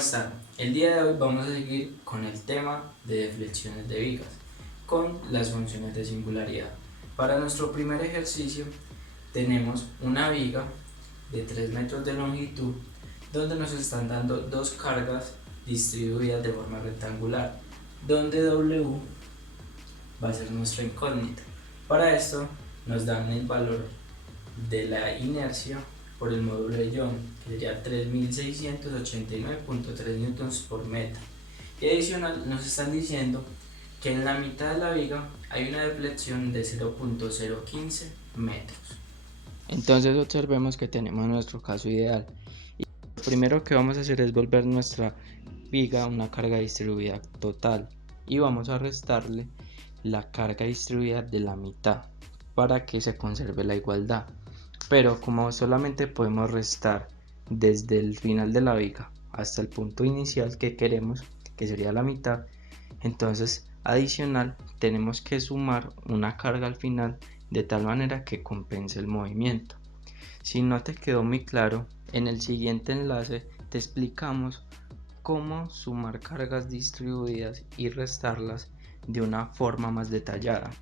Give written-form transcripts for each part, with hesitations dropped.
están? El día de hoy vamos a seguir con el tema de deflexiones de vigas, con las funciones de singularidad. Para nuestro primer ejercicio tenemos una viga de 3 metros de longitud donde nos están dando dos cargas distribuidas de forma rectangular, donde W va a ser nuestra incógnita. Para esto nos dan el valor de la inercia por el módulo de Young, que sería 3689.3 newtons por metro. Y adicional nos están diciendo que en la mitad de la viga hay una deflexión de 0.015 metros. Entonces observemos que tenemos nuestro caso ideal. Y lo primero que vamos a hacer es volver nuestra viga una carga distribuida total. Y vamos a restarle la carga distribuida de la mitad para que se conserve la igualdad. Pero como solamente podemos restar desde el final de la viga hasta el punto inicial que queremos, que sería la mitad, entonces adicional tenemos que sumar una carga al final de tal manera que compense el movimiento. Si no te quedó muy claro, en el siguiente enlace te explicamos cómo sumar cargas distribuidas y restarlas de una forma más detallada.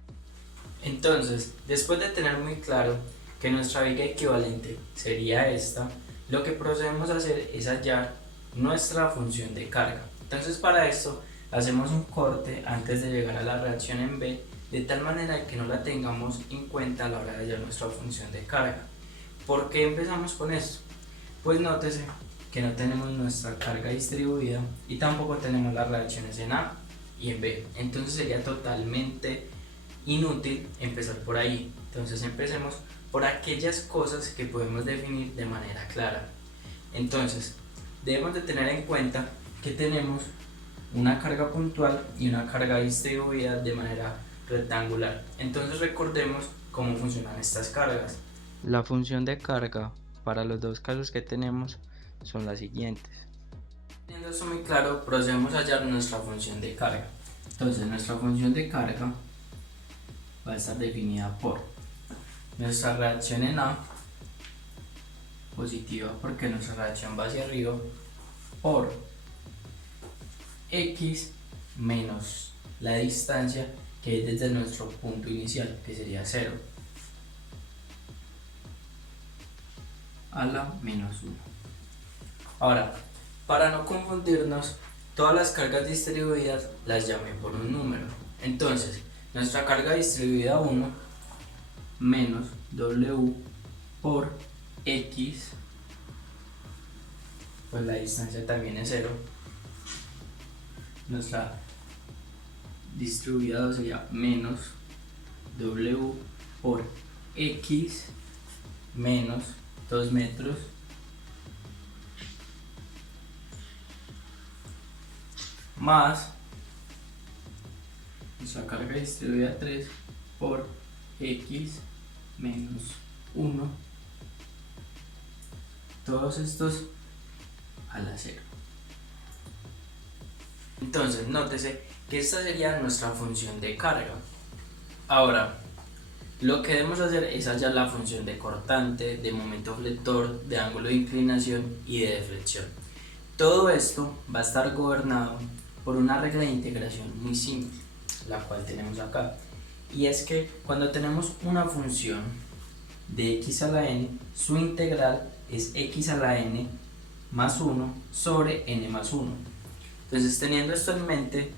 Entonces, después de tener muy claro que nuestra viga equivalente sería esta, lo que procedemos a hacer es hallar nuestra función de carga. Entonces, para esto hacemos un corte antes de llegar a la reacción en B, de tal manera que no la tengamos en cuenta a la hora de hallar nuestra función de carga. ¿Por qué empezamos con esto? Pues nótese que no tenemos nuestra carga distribuida y tampoco tenemos las reacciones en A y en B. Entonces sería totalmente inútil empezar por ahí. Entonces empecemos por aquellas cosas que podemos definir de manera clara. Entonces debemos de tener en cuenta que tenemos una carga puntual y una carga distribuida de manera rectangular. Entonces recordemos cómo funcionan estas cargas. La función de carga para los dos casos que tenemos son las siguientes. Teniendo esto muy claro, procedemos a hallar nuestra función de carga. Entonces nuestra función de carga va a estar definida por nuestra reacción en A, positiva porque nuestra reacción va hacia arriba, por X menos la distancia que es desde nuestro punto inicial, que sería 0, a la menos 1. Ahora, para no confundirnos, todas las cargas distribuidas las llamé por un número. Entonces, nuestra carga distribuida 1 menos W por X, pues la distancia también es 0. Nuestra distribuida 2 sería menos W por X menos 2 metros más nuestra carga distribuida 3 por X menos 1, todos estos a la 0. Entonces nótese que esta sería nuestra función de carga. Ahora lo que debemos hacer es hallar la función de cortante, de momento flector, de ángulo de inclinación y de deflexión. Todo esto va a estar gobernado por una regla de integración muy simple, la cual tenemos acá. Y es que cuando tenemos una función de x a la n, su integral es x a la n más 1 sobre n más 1. Entonces, teniendo esto en mente,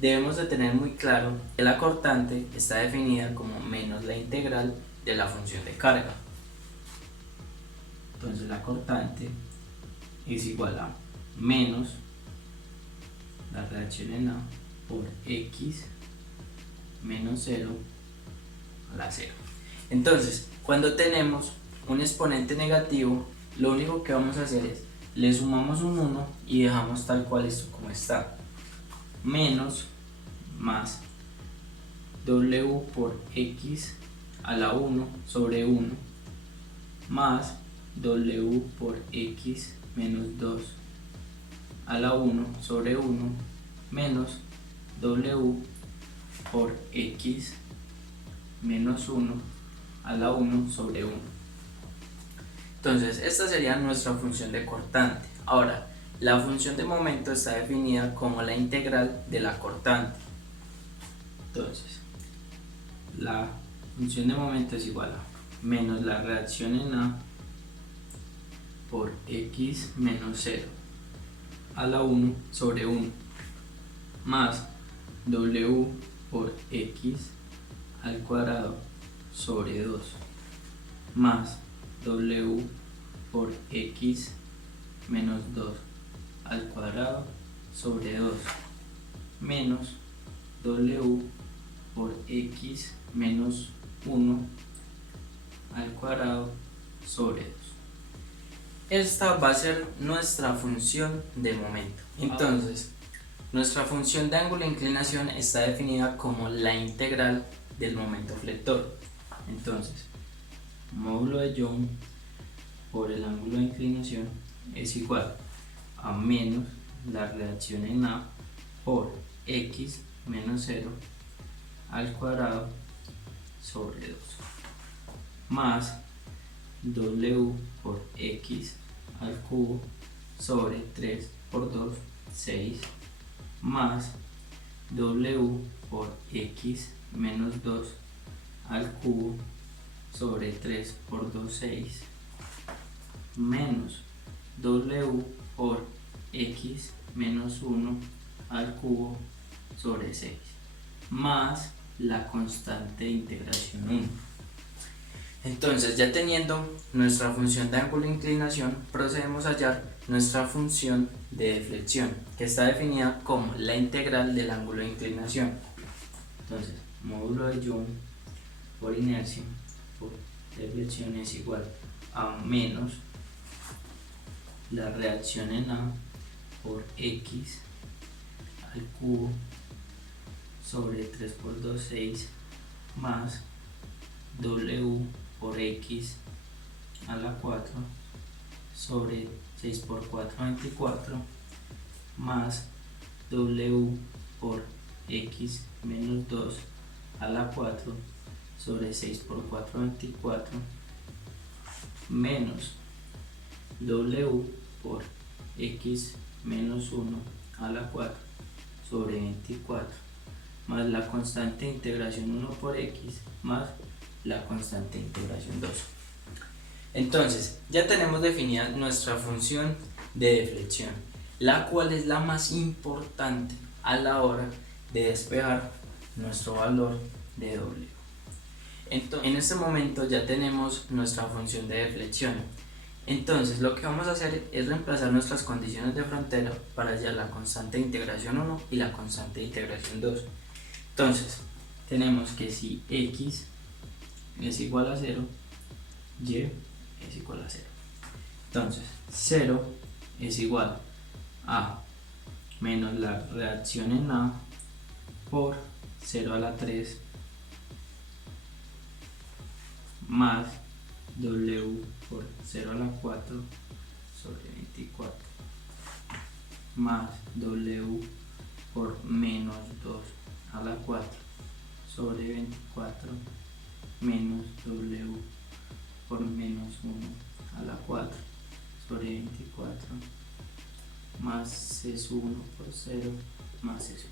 debemos de tener muy claro que la cortante está definida como menos la integral de la función de carga. Entonces la cortante es igual a menos la reacción en A por X menos 0 a la 0. Entonces, cuando tenemos un exponente negativo, lo único que vamos a hacer es le sumamos un 1 y dejamos tal cual esto como está, menos más W por X a la 1 sobre 1 más W por X menos 2 a la 1 sobre 1 menos W por X menos 1 a la 1 sobre 1. Entonces esta sería nuestra función de cortante. Ahora, la función de momento está definida como la integral de la cortante. Entonces, la función de momento es igual a menos la reacción en A por x menos 0 a la 1 sobre 1 más w por x al cuadrado sobre 2 más w por x menos 2 al cuadrado sobre 2 menos w por x menos 1 al cuadrado sobre 2. Esta va a ser nuestra función de momento. Entonces, nuestra función de ángulo de inclinación está definida como la integral del momento flector. Entonces, módulo de Young por el ángulo de inclinación es igual a menos la reacción en A por x menos 0 al cuadrado sobre 2 más w por x al cubo sobre 3 por 2, 6 más w por x menos 2 al cubo sobre 3 por 2, 6 menos w por x menos 1 al cubo sobre 6 más la constante de integración 1. Entonces, ya teniendo nuestra función de ángulo de inclinación, procedemos a hallar nuestra función de deflexión, que está definida como la integral del ángulo de inclinación. Entonces, módulo de Young por inercia por deflexión es igual a menos la reacción en A por x al cubo sobre 3 por 2, 6 más w por x a la 4 sobre 6 por 4, 24 más w por x menos 2 a la 4 sobre 6 por 4, 24 menos w por x menos 1 a la 4 sobre 24 más la constante de integración 1 por x más la constante de integración 2. Entonces, ya tenemos definida nuestra función de deflexión, la cual es la más importante a la hora de despejar nuestro valor de W. Entonces, en este momento ya tenemos nuestra función de deflexión. Entonces, lo que vamos a hacer es reemplazar nuestras condiciones de frontera para hallar la constante de integración 1 y la constante de integración 2. Entonces, tenemos que si x es igual a 0, y es igual a 0. Entonces, 0 es igual a menos la reacción en A por 0 a la 3 más W por 0 a la 4 sobre 24 más W por menos 2 a la 4 sobre 24 menos W por menos 1 a la 4 sobre 24 más S1 por 0 más S2.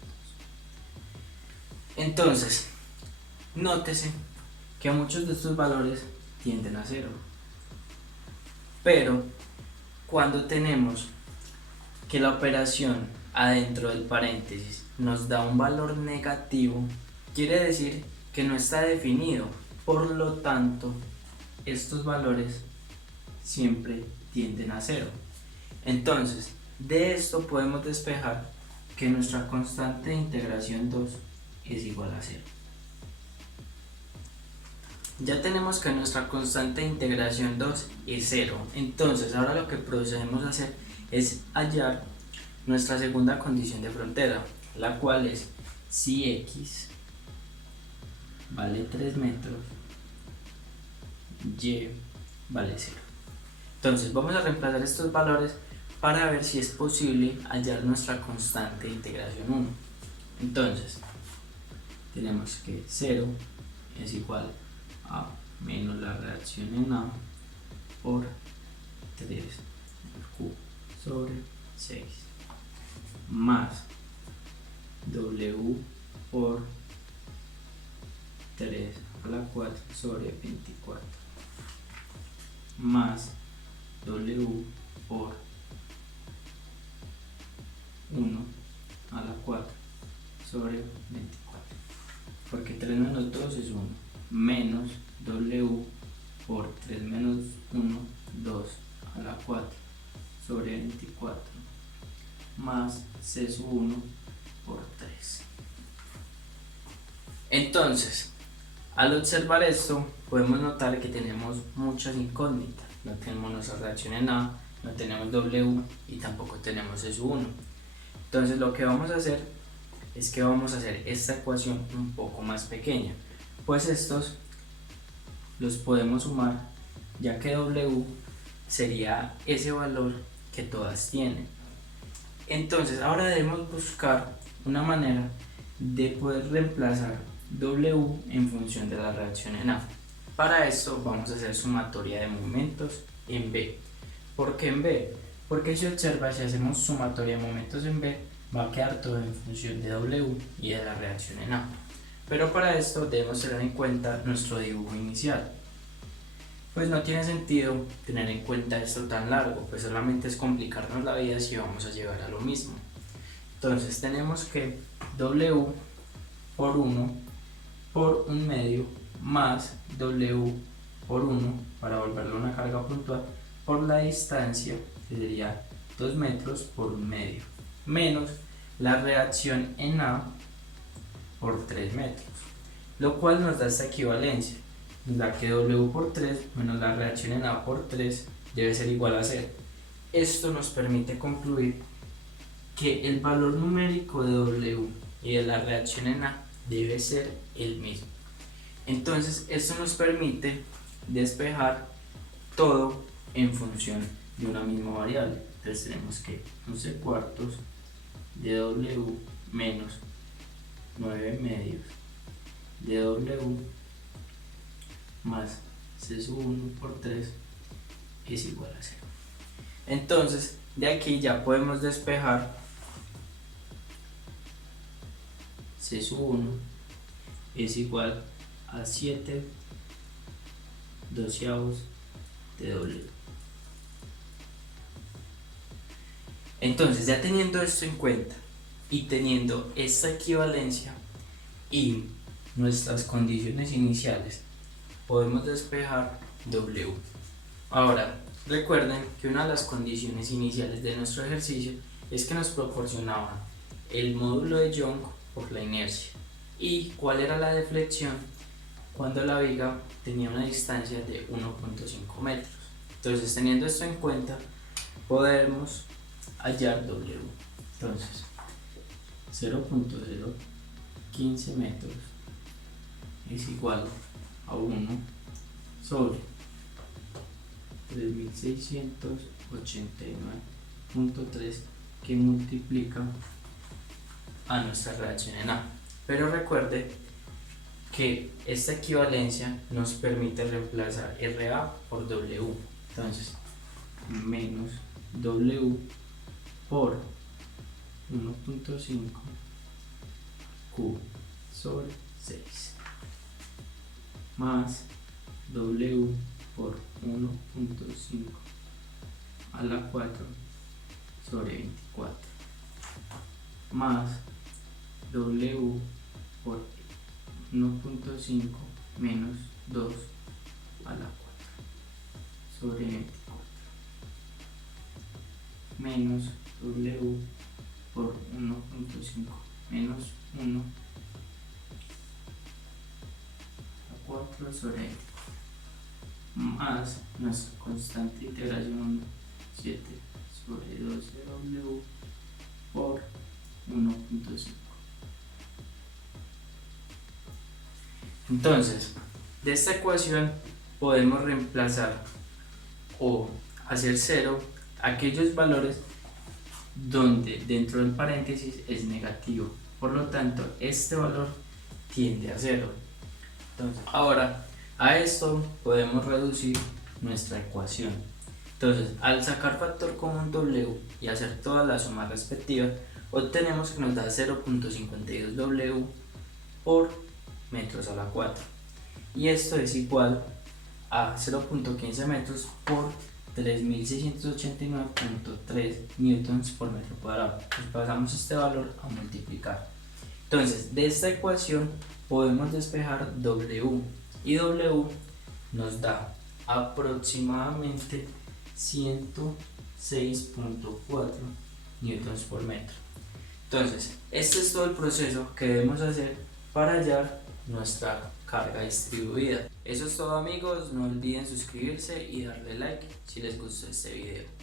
Entonces, nótese que muchos de estos valores tienden a 0, pero cuando tenemos que la operación adentro del paréntesis nos da un valor negativo, quiere decir que no está definido, por lo tanto estos valores siempre tienden a 0. Entonces, de esto podemos despejar que nuestra constante de integración 2 es igual a 0. Ya tenemos que nuestra constante de integración 2 es 0. Entonces, ahora lo que procedemos a hacer es hallar nuestra segunda condición de frontera, la cual es si x vale 3 metros, y vale 0. Entonces, vamos a reemplazar estos valores para ver si es posible hallar nuestra constante de integración 1. Entonces, tenemos que 0 es igual a menos la reacción en A por 3 al cubo sobre 6 más W por 3 a la 4 sobre 24 más W por 1 a la 4 sobre 24, porque 3 menos 2 es 1, menos W por 3 menos 1, 2 a la 4 sobre 24 más C sub 1 por 3. Entonces, al observar esto, podemos notar que tenemos muchas incógnitas. No tenemos nuestra reacción en A, no tenemos W y tampoco tenemos C sub 1. Entonces, lo que vamos a hacer es que vamos a hacer esta ecuación un poco más pequeña, pues estos los podemos sumar, ya que W sería ese valor que todas tienen. Entonces, ahora debemos buscar una manera de poder reemplazar W en función de la reacción en A. Para esto vamos a hacer sumatoria de momentos en B. ¿Por qué en B? Porque si observa, si hacemos sumatoria de momentos en B, va a quedar todo en función de W y de la reacción en A. Pero para esto debemos tener en cuenta nuestro dibujo inicial. Pues no tiene sentido tener en cuenta esto tan largo, pues solamente es complicarnos la vida si vamos a llegar a lo mismo. Entonces tenemos que W por 1 por 1 medio más W por 1 para volverlo una carga puntual por la distancia, que sería 2 metros por 1 medio, menos la reacción en A por 3 metros, lo cual nos da esta equivalencia, la que W por 3 menos la reacción en A por 3 debe ser igual a 0. Esto nos permite concluir que el valor numérico de W y de la reacción en A debe ser el mismo. Entonces esto nos permite despejar todo en función de una misma variable. Entonces tenemos que 11 cuartos de W menos 9 medios de W más C sub 1 por 3 es igual a 0. Entonces de aquí ya podemos despejar C sub 1 es igual a 7 doceavos de W. Entonces, ya teniendo esto en cuenta y teniendo esta equivalencia y nuestras condiciones iniciales, podemos despejar W. Ahora, recuerden que una de las condiciones iniciales de nuestro ejercicio es que nos proporcionaban el módulo de Young por la inercia y cuál era la deflexión cuando la viga tenía una distancia de 1.5 metros. Entonces, teniendo esto en cuenta, podemos hallar W. Entonces 0.015 metros es igual a 1 sobre 3689.3 que multiplica a nuestra reacción en A. Pero recuerde que esta equivalencia nos permite reemplazar RA por W. Entonces, menos W por 1.5 Q sobre 6 más W por 1.5 a la 4 sobre 24 más W por 1.5 menos 2 a la 4 sobre 24 menos W por 1.5 menos 1 a 4 sobre 24 más nuestra constante integración 7 sobre 12W por 1.5. Entonces, de esta ecuación podemos reemplazar o hacer cero aquellos valores donde dentro del paréntesis es negativo, por lo tanto este valor tiende a 0. Entonces, ahora a esto podemos reducir nuestra ecuación Entonces, al sacar factor común W y hacer toda la suma respectiva, obtenemos que nos da 0.52 W por metros a la 4. Y esto es igual a 0.15 metros por 3689.3 newtons por metro cuadrado. Pues pasamos este valor a multiplicar. Entonces, de esta ecuación podemos despejar W, y W nos da aproximadamente 106.4 newtons por metro. Entonces, este es todo el proceso que debemos hacer para hallar nuestra carga distribuida. Eso es todo, amigos, no olviden suscribirse y darle like si les gustó este video.